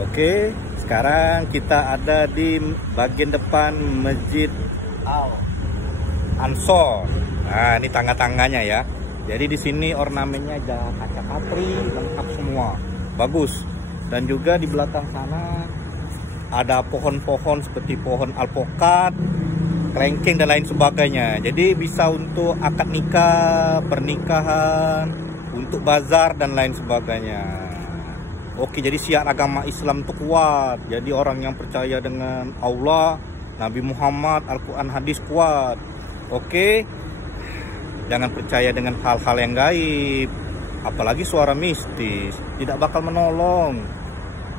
Oke, sekarang kita ada di bagian depan Masjid Al Ansor. Nah, ini tangga-tangganya ya. Jadi di sini ornamennya ada kaca patri, lengkap semua. Bagus. Dan juga di belakang sana ada pohon-pohon seperti pohon alpokat, kelengkeng dan lain sebagainya. Jadi bisa untuk akad nikah, pernikahan, untuk bazar dan lain sebagainya. Oke, jadi syiar agama Islam itu kuat. Jadi orang yang percaya dengan Allah, Nabi Muhammad, Al-Quran, hadis kuat. Oke, jangan percaya dengan hal-hal yang gaib, apalagi suara mistis, tidak bakal menolong.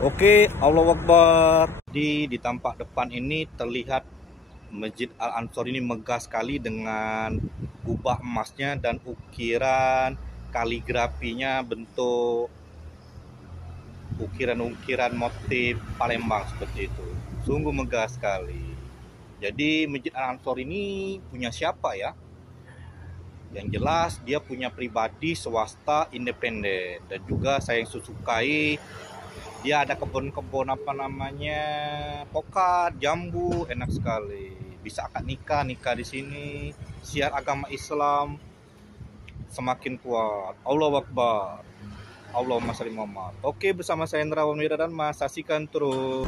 Oke, Allahu Akbar. Di tampak depan ini terlihat Masjid Al Ansor ini megah sekali dengan kubah emasnya dan ukiran kaligrafinya, bentuk ukiran-ukiran motif Palembang seperti itu. Sungguh megah sekali. Jadi Masjid Al Ansor ini punya siapa ya? Yang jelas dia punya pribadi, swasta, independen. Dan juga saya yang sukai, dia ada kebun-kebun pokat, jambu, enak sekali. Bisa akad nikah di sini. Syiar agama Islam semakin kuat. Allahu Akbar. Allahumma sholli Muhammad. Oke, bersama saya Indra Wamira dan Mas, saksikan terus.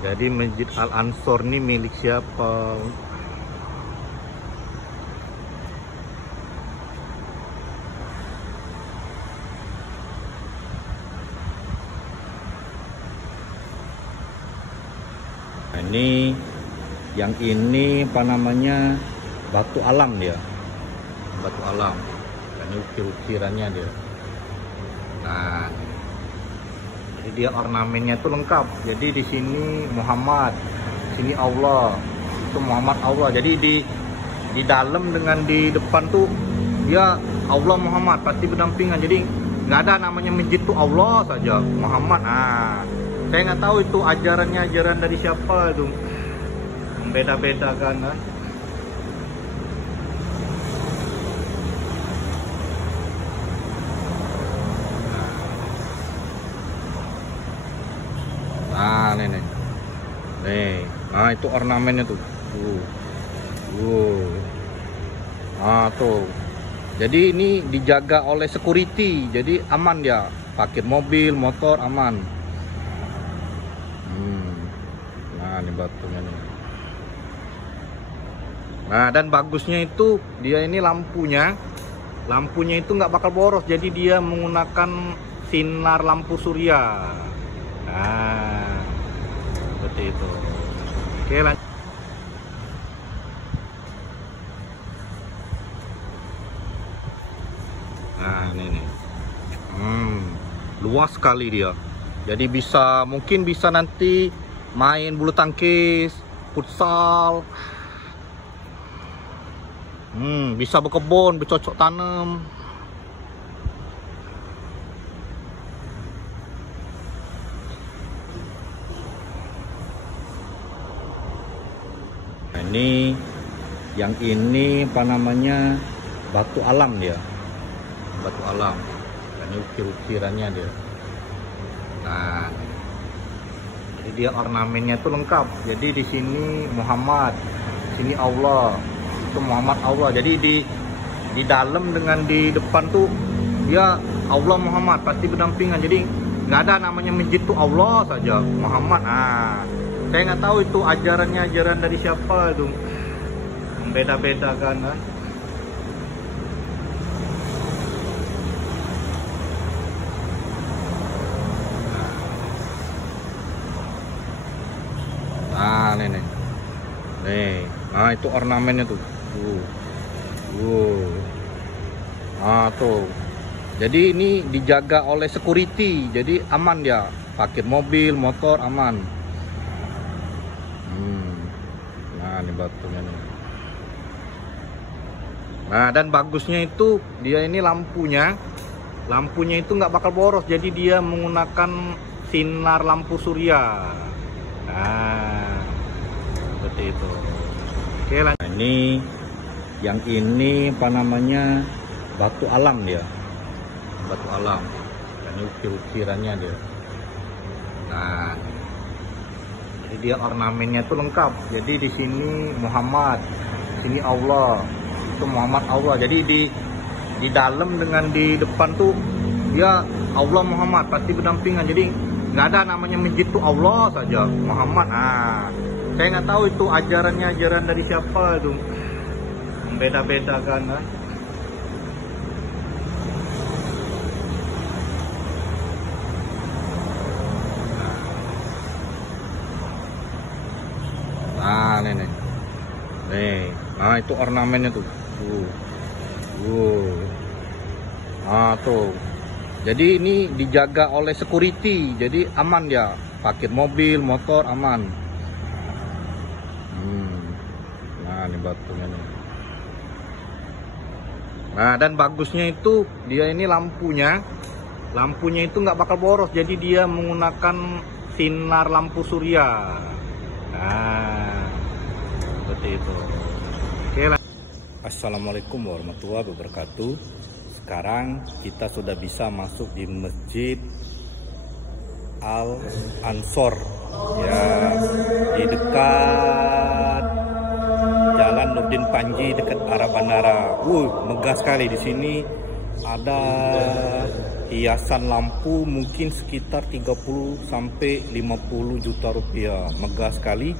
Jadi Masjid Al Ansor ini milik siapa? Nah, ini yang ini apa namanya, batu alam dia, batu alam. Ini ukir-ukirannya dia. Nah, jadi dia ornamennya itu lengkap. Jadi di sini Muhammad, sini Allah, itu Muhammad Allah. Jadi di dalam dengan di depan tuh dia Allah Muhammad pasti berdampingan. Jadi nggak ada namanya masjid tuh Allah saja, Muhammad. Nah, saya nggak tahu itu ajaran dari siapa itu, beda-beda kan. Nah, nih. Nah, itu ornamennya tuh. Nah, tuh. Jadi ini dijaga oleh security. Jadi aman dia. Parkir mobil, motor aman. Nah, ini batunya nih. Nah, dan bagusnya itu dia ini lampunya itu nggak bakal boros. Jadi dia menggunakan sinar lampu surya. Nah, seperti itu. Oke, lanjut. Nah, ini nih. Luas sekali dia. Jadi mungkin bisa nanti main bulu tangkis, futsal. Bisa berkebun, bercocok tanam. Ini yang ini apa namanya, batu alam dia, batu alam. Ini ukir-ukirannya dia. Nah, jadi dia ornamennya itu lengkap. Jadi di sini Muhammad, sini Allah, itu Muhammad Allah. Jadi di dalam dengan di depan tuh dia Allah Muhammad pasti berdampingan. Jadi nggak ada namanya masjid tuh Allah saja, Muhammad. Nah, saya nggak tahu itu ajaran dari siapa itu, beda-beda kan. Nah, nih. Nah, itu ornamennya tuh. Nah, tuh. Jadi ini dijaga oleh security. Jadi aman dia. Parkir mobil, motor aman. Nah, ini batunya nih. Nah, dan bagusnya itu dia ini lampunya itu nggak bakal boros. Jadi dia menggunakan sinar lampu surya. Nah, seperti itu. Oke, lanjut. Nah, ini yang ini apa namanya, batu alam dia, batu alam. Ini ukir-ukirannya dia. Nah, jadi dia ornamennya itu lengkap. Jadi di sini Muhammad, di sini Allah, itu Muhammad Allah. Jadi di dalam dengan di depan tuh dia Allah Muhammad pasti berdampingan. Jadi nggak ada namanya masjid tuh Allah saja Muhammad. Nah, saya nggak tahu itu ajaran dari siapa itu, beda-beda kan. Nah, nih. Nah, itu ornamennya tuh. Nah, tuh. Jadi ini dijaga oleh security. Jadi aman ya. Parkir mobil, motor aman. Nah, ini batunya nih. Nah, dan bagusnya itu dia ini lampunya itu nggak bakal boros. Jadi dia menggunakan sinar lampu surya. Nah, seperti itu. Oke lah. Assalamualaikum warahmatullahi wabarakatuh. Sekarang kita sudah bisa masuk di Masjid Al-Ansor ya, di dekat Jalan Nurdin Panji dekat arah bandara. Megah sekali di sini. Ada hiasan lampu mungkin sekitar 30 sampai 50 juta rupiah. Megah sekali.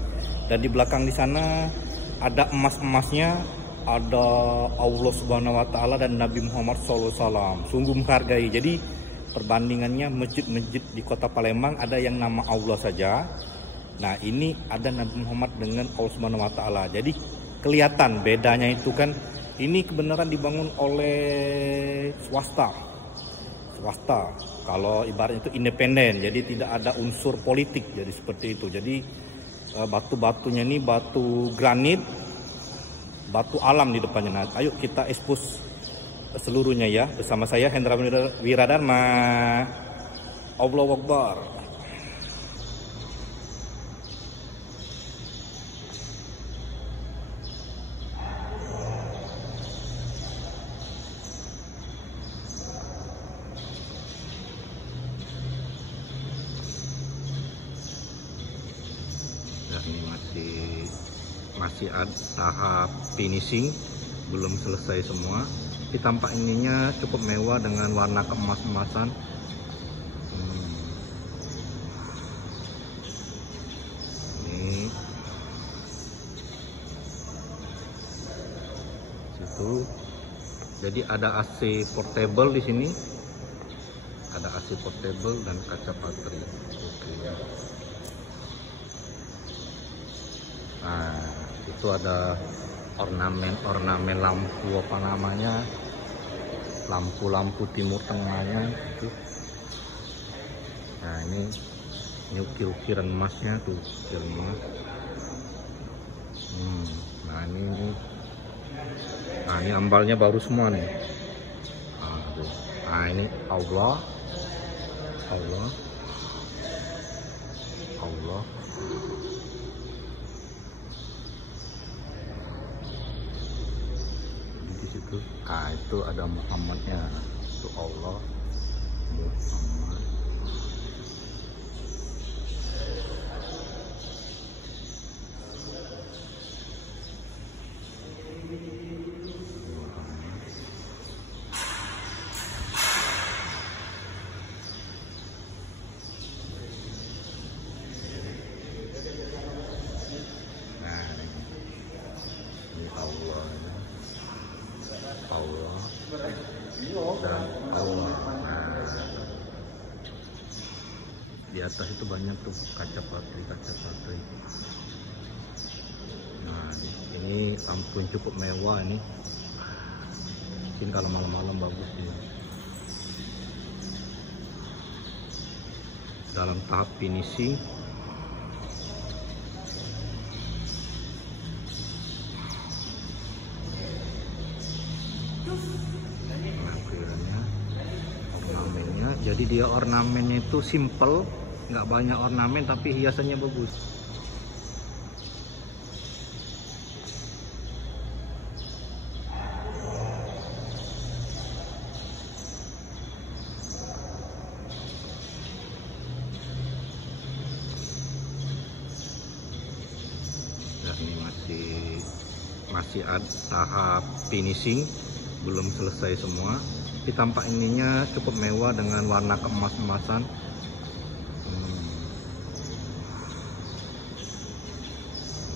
Dan di belakang di sana ada emas-emasnya, ada Allah Subhanahu wa taala dan Nabi Muhammad SAW. Sungguh menghargai. Jadi perbandingannya masjid-masjid di Kota Palembang ada yang nama Allah saja. Nah, ini ada Nabi Muhammad dengan Allah Subhanahu wa taala. Jadi kelihatan bedanya itu kan. Ini kebenaran dibangun oleh swasta. Kalau ibaratnya itu independen, jadi tidak ada unsur politik, jadi seperti itu. Jadi batu-batunya ini batu granit, batu alam di depannya. Nah, ayo kita expose seluruhnya ya, bersama saya Hendra Wiradharma. Allahu Akbar. Ini masih ada tahap finishing, belum selesai semua. Tapi tampak ininya cukup mewah dengan warna keemas-emasan. Ini situ. Jadi ada AC portable di sini. Ada AC portable dan kaca patri. Oke. Nah, itu ada ornamen lampu, apa namanya, lampu-lampu timur tengahnya itu. Nah, ini ukir-ukiran emasnya tuh, ukir emas. Nah, ini ambalnya baru semua nih. Nah, ini Allah. Nah, itu ada Muhammadnya, itu Allah Muhammad. Nah, ini Allah dan Allah. Nah, di atas itu banyak tuh kaca patri. Nah, ini lampu yang cukup mewah ini. Mungkin kalau malam-malam bagus ya. Dalam tahap finishing. Ornamennya, jadi dia ornamennya itu simple, nggak banyak ornamen tapi hiasannya bagus. masih ada tahap finishing, belum selesai semua. Tapi tampak ininya cukup mewah dengan warna keemas-emasan.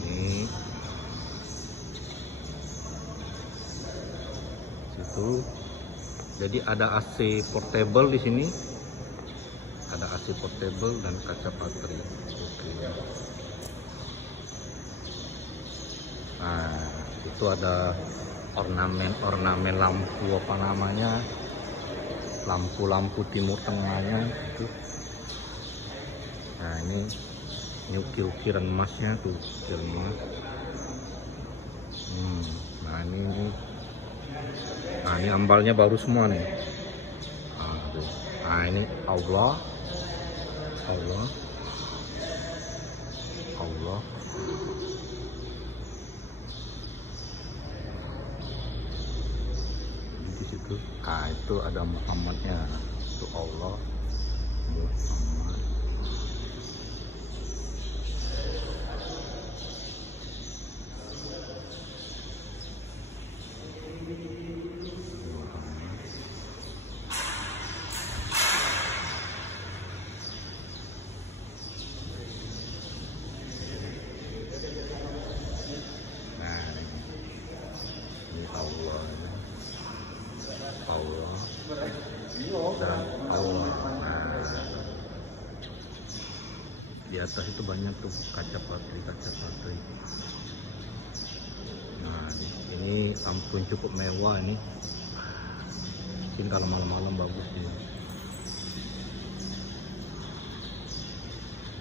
Ini situ. Jadi ada AC portable di sini. Ada AC portable dan kaca patri. Oke. Nah, itu ada ornamen lampu, apa namanya, lampu-lampu timur tengahnya itu. Nah, ini ukir-ukiran emasnya tuh, ukiran emas. Nah, ini ambalnya baru semua nih. Nah, ini Allah. Di situ. Nah, itu ada Muhammadnya. Itu Allah, Muhammad. Allah dan Allah. Nah, di atas itu banyak tuh kaca patri. Nah, ini ampun cukup mewah ini. Mungkin kalau malam-malam bagus ya.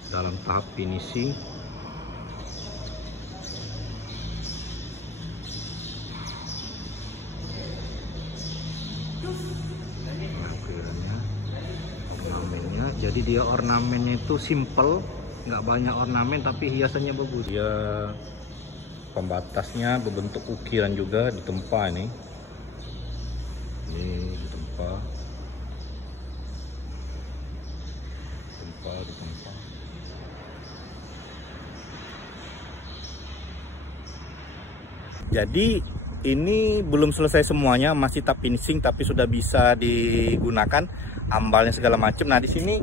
Dalam tahap finishing. Ornamennya, jadi dia ornamennya itu simple, nggak banyak ornamen tapi hiasannya bagus. Dia pembatasnya berbentuk ukiran juga di tempat ini di tempat. Jadi ini belum selesai semuanya, masih tahap finishing tapi sudah bisa digunakan, ambalnya segala macam. Nah, di sini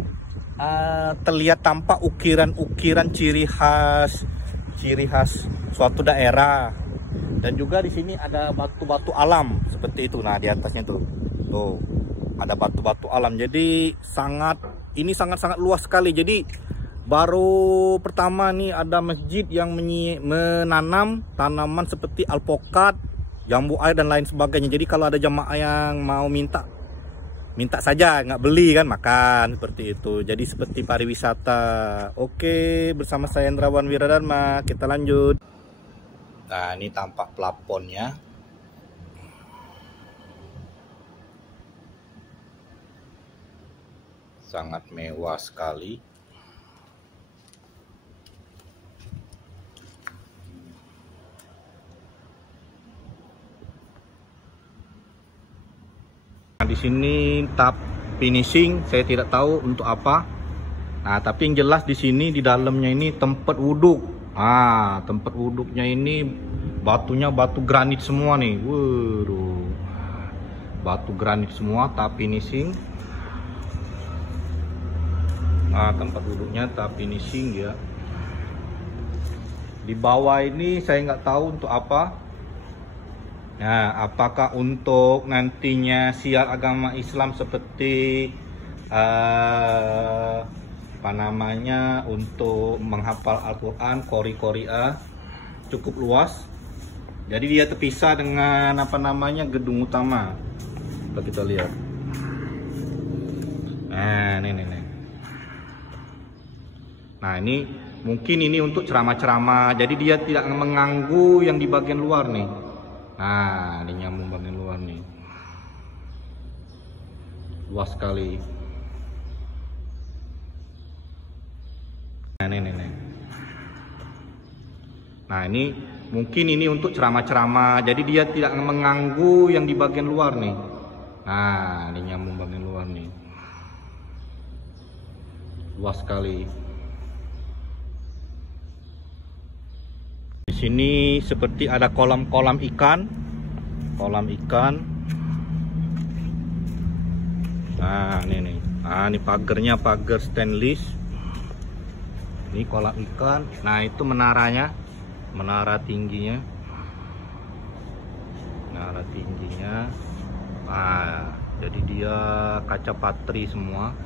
terlihat tampak ukiran-ukiran ciri khas suatu daerah, dan juga di sini ada batu-batu alam seperti itu. Nah, di atasnya tuh ada batu-batu alam. Jadi ini sangat luas sekali. Jadi baru pertama nih ada masjid yang menanam tanaman seperti alpokat, jambu air dan lain sebagainya. Jadi kalau ada jamaah yang mau minta saja, nggak beli kan, makan seperti itu. Jadi seperti pariwisata. Oke, bersama saya Hendrawan Wiradharma, kita lanjut. Nah, ini tampak plafonnya. Sangat mewah sekali. Di sini tahap finishing, saya tidak tahu untuk apa. Nah, tapi yang jelas di sini di dalamnya ini tempat wudhu. Tempat wudhunya ini batunya batu granit semua nih. Waduh, batu granit semua, tahap finishing. Tempat wudhunya tahap finishing ya. Di bawah ini saya nggak tahu untuk apa. Nah, apakah untuk nantinya siar agama Islam seperti untuk menghafal Al-Quran, qori-qori'ah, cukup luas. Jadi dia terpisah dengan gedung utama. Coba kita lihat. Nah, ini. Nah, ini mungkin ini untuk ceramah-ceramah. Jadi dia tidak mengganggu yang di bagian luar nih. Nah, ini nyambung bagian luar nih. Luas sekali. Nah, ini. Nah, ini mungkin ini untuk ceramah-ceramah. Jadi dia tidak mengganggu yang di bagian luar nih. Nah, ini nyambung bagian luar nih. Luas sekali. Di sini seperti ada kolam-kolam ikan. Kolam ikan. Nah, ini nih. Nah, ini pagarnya pagar stainless. Ini kolam ikan. Nah, itu menaranya. Menara tingginya. Menara tingginya. Nah, jadi dia kaca patri semua.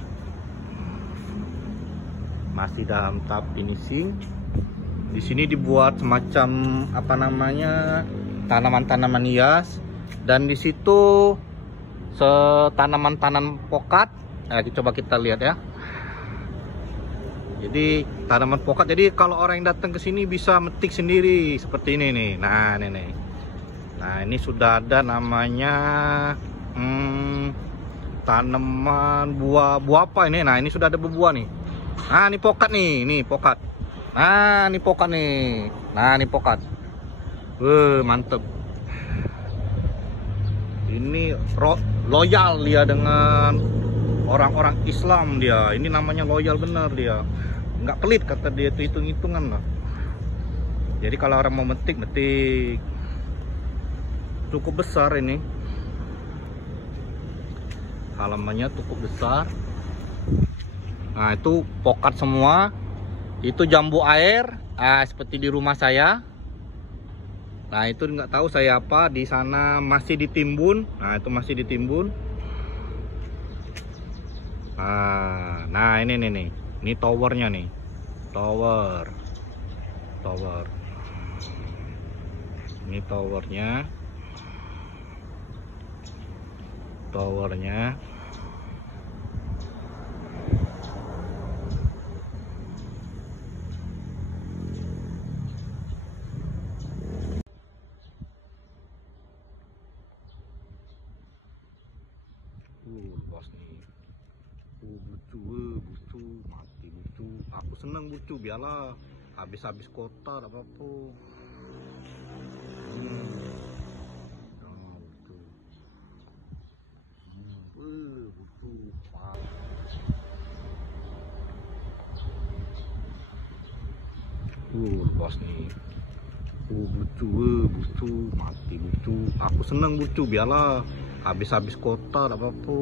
Masih dalam tahap finishing. Di sini dibuat semacam apa namanya, tanaman-tanaman hias, dan di situ tanaman-tanaman pokat. Nah, coba kita lihat ya. Jadi tanaman pokat. Jadi kalau orang yang datang ke sini bisa metik sendiri seperti ini nih. Nah, ini nih. Nah, ini sudah ada namanya tanaman buah apa ini. Nah, ini sudah ada berbuah nih. Nah, ini pokat nih, ini pokat. Nah, ini pokat nih. Nah, ini pokat. Mantep. Ini loyal dia dengan orang-orang Islam dia. Ini namanya loyal bener dia. Nggak pelit kata dia, itu hitung-hitungan lah. Jadi kalau orang mau metik, metik. Cukup besar ini. Halamannya cukup besar. Nah, itu pokat semua. Itu jambu air, seperti di rumah saya. Nah, itu nggak tahu saya apa. Di sana masih ditimbun. Nah, itu masih ditimbun. Nah, ini nih. Ini towernya nih. Tower. Ini towernya. Bos nih. Bucu mati bucu. Aku seneng bucu, biarlah habis kota apa apa. Bos nih. Bucu mati bucu. Aku seneng bucu, biarlah habis kota apa apa.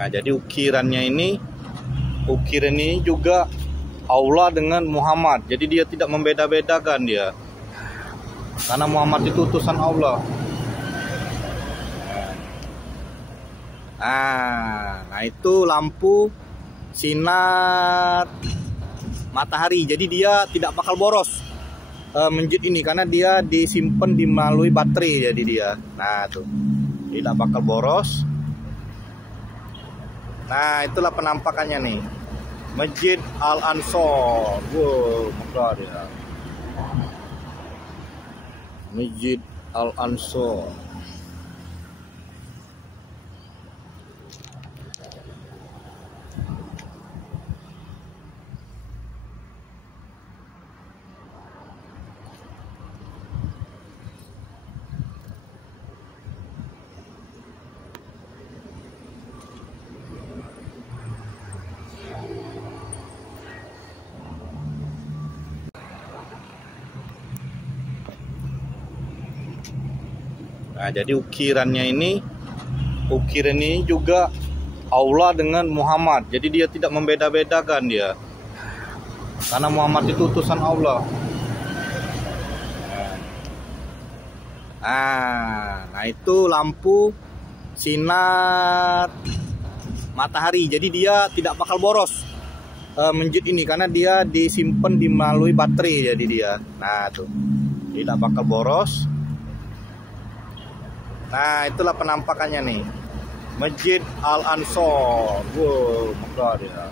Nah, jadi ukirannya ini juga Allah dengan Muhammad. Jadi dia tidak membeda-bedakan dia. Karena Muhammad itu utusan Allah. Nah, itu lampu sinar matahari. Jadi dia tidak bakal boros. Masjid ini karena dia disimpan melalui baterai, jadi dia. Nah, tuh. Tidak bakal boros. Nah, itulah penampakannya nih. Masjid Al-Ansor. Wow, megah dia. Masjid Al-Ansor. Nah, jadi ukiran ini juga Allah dengan Muhammad. Jadi dia tidak membeda-bedakan dia. Karena Muhammad itu utusan Allah. Nah, itu lampu sinar matahari. Jadi dia tidak bakal boros. Masjid ini karena dia disimpan melalui baterai, jadi dia. Nah, tuh. Tidak bakal boros. Nah, itulah penampakannya nih. Masjid Al-Ansor. Wow, megah dia.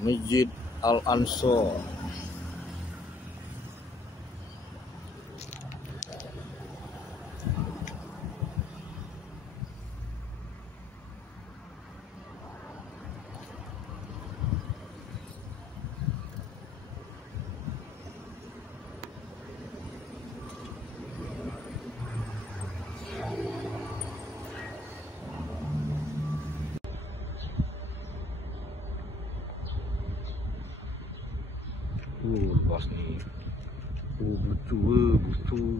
Masjid Al-Ansor. Luas nih. Bucu,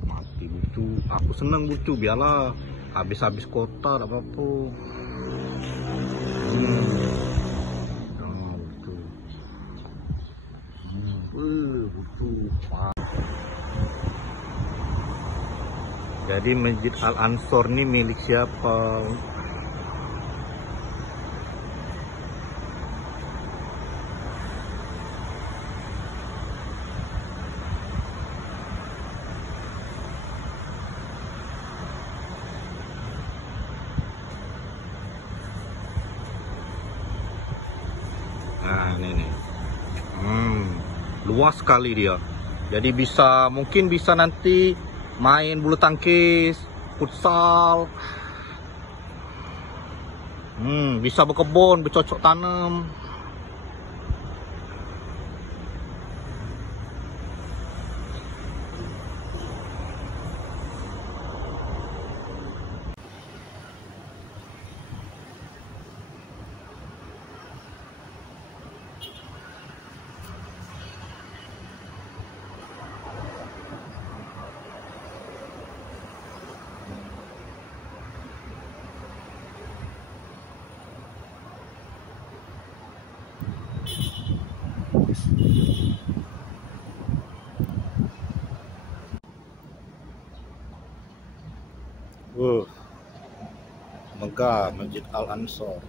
mati bucu. Aku seneng bucu, biarlah habis-habis kota, tak apa-apa. Bucu. Jadi Masjid Al-Ansor ini milik siapa? Nah, ini nih. Luas sekali dia. Jadi mungkin bisa nanti main bulu tangkis, futsal. Bisa berkebun, bercocok tanam. Megah Masjid Al-Ansor.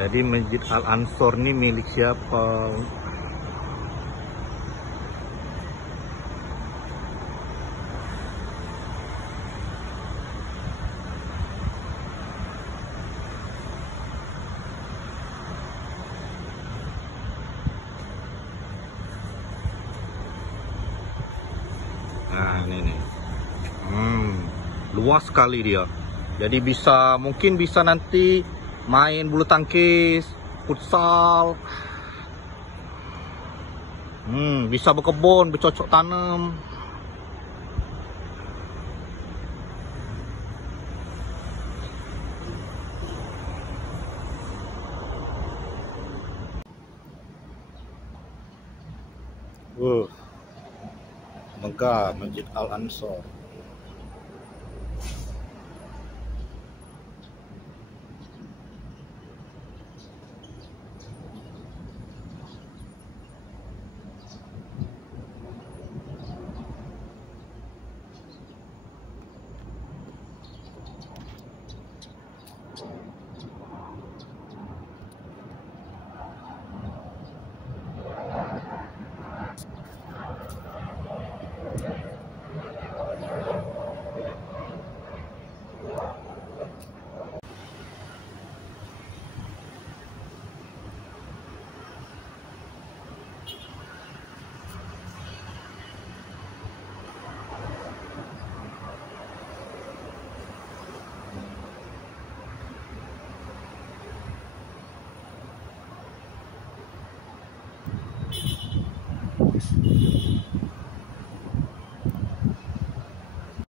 Jadi Masjid Al-Ansor ini milik siapa? Nah, ini nih. Luas sekali dia. Jadi mungkin bisa nanti main bulu tangkis, futsal. Bisa berkebun, bercocok tanam. Megah Masjid Al-Ansor.